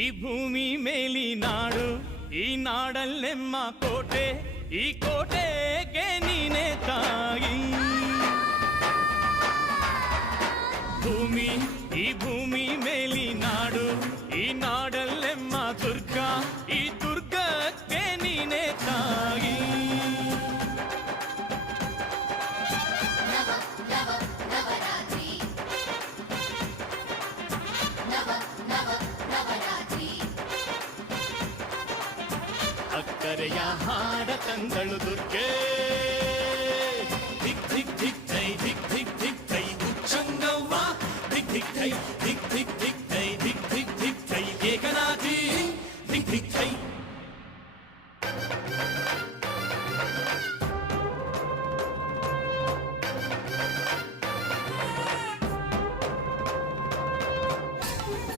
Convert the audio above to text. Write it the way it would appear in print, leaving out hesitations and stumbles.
ಈ ಭೂಮಿ ಮೇಲಿ ನಾಡು, ಈ ನಾಡಲ್ಲೆಮ್ಮ ಕೋಟೆ, ಈ ಕೋಟೆಗೆ ನೀನೆ ತಾಯಿ. ಭೂಮಿ, ಈ ಭೂಮಿ ಮೇಲಿ ನಾಡು, ಈ ನಾಡಲ್ಲೆಮ್ಮ ದುರ್ಗ, ಈ ದುರ್ಗಕ್ಕೆ ನೀನೆ ತಾಯಿ. ಅಕ್ಕರೆಯ ಹಾಡ ತಂದಳು ದುರ್ಗೆ,